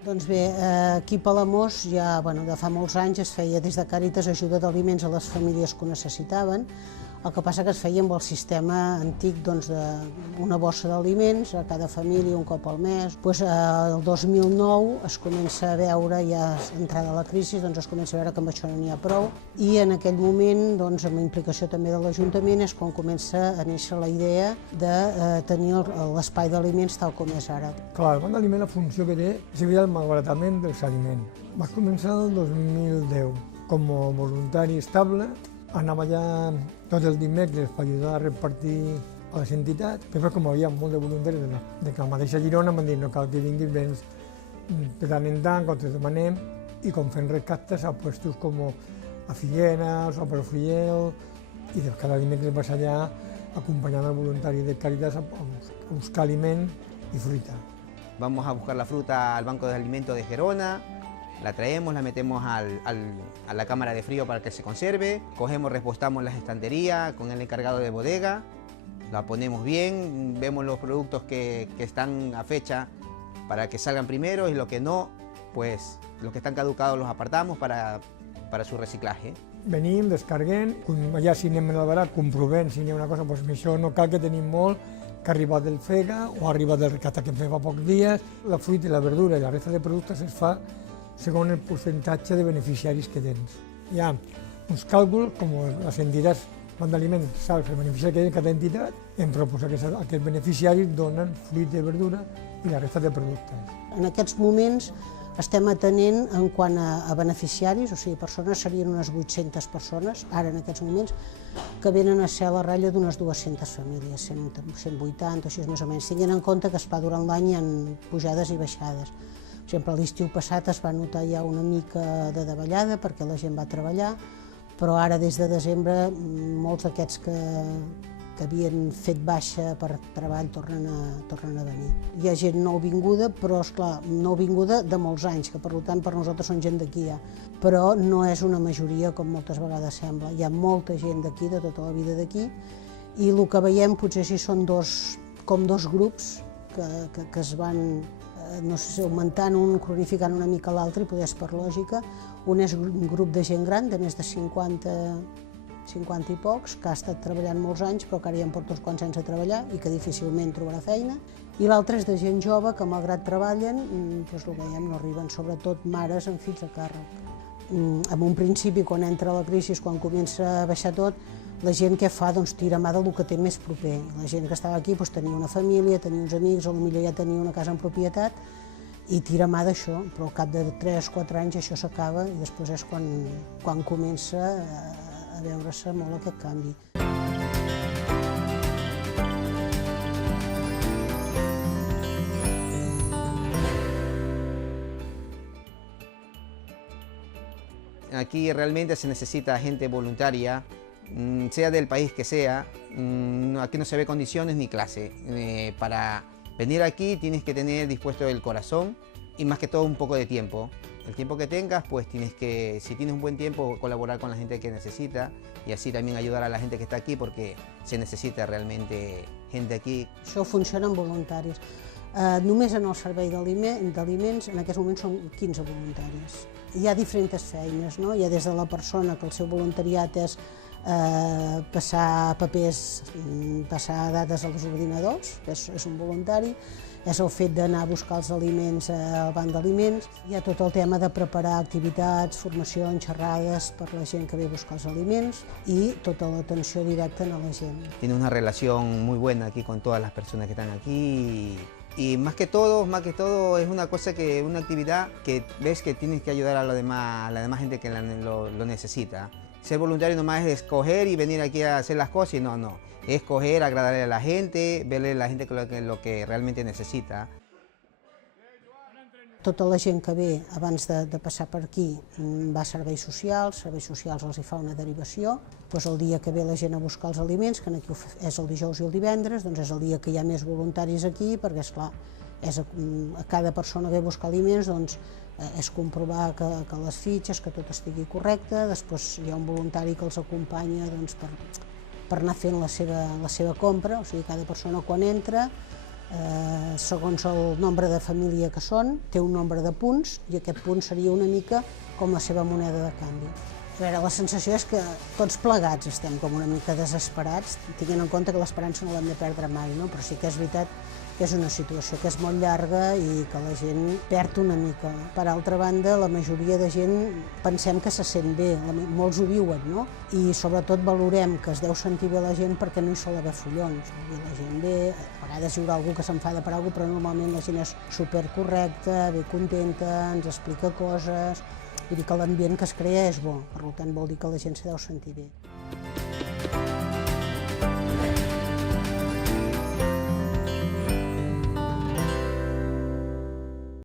Doncs bé, aquí a Palamós ja de fa molts anys es feia des de Càritas ajuda d'aliments a les famílies que ho necessitaven. El que passa que es feia amb el sistema antic d'una bossa d'aliments a cada família un cop al mes. El 2009 es comença a veure, ja entrada la crisi, es comença a veure que amb això no n'hi ha prou i en aquell moment, amb la implicació també de l'Ajuntament, és quan comença a néixer la idea de tenir l'espai d'aliments tal com és ara. Clar, el banc d'aliment, la funció que té és evitar el malbaratament dels aliments. Va començar el 2010 com a voluntari estable. Anava allà tots els dimecres per ajudar a repartir a les entitats. Després, com hi havia molt de voluntaris de la mateixa Girona, m'han dit no cal que vinguis, vens de tant en tant, quan te demanem, i com fent recaptes a puestos com a Figueres o a Palafrugell, i cada dimecres vas allà acompanyant al voluntari de Càritas a buscar aliment i fruita. Vamos a buscar la fruta al Banco de Alimentos de Gerona, la traemos, la metemos a la cámara de frío para que se conserve, cogemos, repostamos las estanterías con el encargado de bodega, la ponemos bien, vemos los productos que están a fecha para que salgan primero y lo que no, pues los que están caducados los apartamos para su reciclaje. Venim, descarguem, allà si anem al barat comprovem si hi ha una cosa, doncs això no cal que tenim molt, que ha arribat del FEGA o ha arribat del recapte que hem fet fa pocs dies. La fruita i la verdura i la resta de productes es fa segons el percentatge de beneficiaris que tens. Hi ha uns càlculs, com les entitats banc d'aliments saben el beneficiari que té cada entitat, hem proposat que aquests beneficiaris donen fruita i verdura i la resta de productes. En aquests moments estem atenent en quant a beneficiaris, o sigui, persones serien unes 800 persones, ara en aquests moments, que venen a ser a la ratlla d'unes 200 famílies, 180 o així més o menys. Tinguent en compte que es fa durant l'any en pujades i baixades. Per exemple, l'estiu passat es va notar ja una mica de davallada perquè la gent va treballar, però ara des de desembre molts d'aquests que havien fet baixa per treball tornen a venir. Hi ha gent nouvinguda, però esclar, nouvinguda de molts anys, que per tant per nosaltres són gent d'aquí ja, però no és una majoria com moltes vegades sembla. Hi ha molta gent d'aquí, de tota la vida d'aquí, i el que veiem potser sí són dos grups que es van augmentant un, cronificant una mica l'altre, i poder és per lògica. Un és un grup de gent gran, de més de 50 i pocs, que ha estat treballant molts anys, però que ara ja en porta uns quants anys a treballar i que difícilment trobarà feina. I l'altre és de gent jove que, malgrat treballen, el veiem, no arriben, sobretot mares amb fills a càrrec. En un principi, quan entra la crisi, quan comença a baixar tot, la gent què fa? Doncs tira mà del que té més proper. La gent que estava aquí tenia una família, tenia uns amics, potser ja tenia una casa en propietat i tira mà d'això, però al cap de 3 o 4 anys això s'acaba i després és quan comença a veure-se molt aquest canvi. Aquí realmente se necesita gente voluntaria, sea del país que sea. Aquí no se ve condiciones ni clase. Para venir aquí tienes que tener dispuesto el corazón y más que todo un poco de tiempo. El tiempo que tengas, pues tienes que, si tienes un buen tiempo, colaborar con la gente que necesita y así también ayudar a la gente que está aquí porque se necesita realmente gente aquí. Això funciona amb voluntaris. Només en el servei d'aliments en aquests moments són 15 voluntaris. Hi ha diferents feines, no? Hi ha des de la persona que el seu voluntariat és passar papers, passar dades als ordinadors, que és un voluntari, és el fet d'anar a buscar els aliments al banc d'aliments, hi ha tot el tema de preparar activitats, formacions, xerrades per la gent que ve a buscar els aliments i tota l'atenció directa a la gent. Tiene una relación muy buena aquí con todas las personas que están aquí y más que todo es una cosa que, una actividad que ves que tienes que ayudar a la demás gente que lo necesita. Ser voluntario nomás es escoger y venir aquí a hacer las cosas y no. Es escoger, agradarle a la gente, verle a la gente lo que realmente necesita. Tota la gent que ve abans de passar per aquí va a serveis socials els hi fa una derivació. El dia que ve la gent a buscar els aliments, que aquí és el dijous i el divendres, doncs és el dia que hi ha més voluntaris aquí, perquè esclar, cada persona que ve a buscar aliments és comprovar que les fitxes, que tot estigui correcte, després hi ha un voluntari que els acompanya per anar fent la seva compra, o sigui, cada persona quan entra segons el nombre de família que són, té un nombre de punts i aquest punt seria una mica com la seva moneda de canvi. A veure, la sensació és que tots plegats estem com una mica desesperats, tenint en compte que l'esperança no l'hem de perdre mai, no? Però sí que és veritat que és una situació que és molt llarga i que la gent perd una mica. Per altra banda, la majoria de gent pensem que se sent bé, molts ho viuen, no? I sobretot valorem que es deu sentir bé la gent perquè no hi sol haver follons. La gent ve, a vegades hi haurà algú que s'enfada per alguna cosa, però normalment la gent és supercorrecta, bé contenta, ens explica coses, vull dir que l'ambient que es crea és bo, per tant vol dir que la gent s'hi deu sentir bé.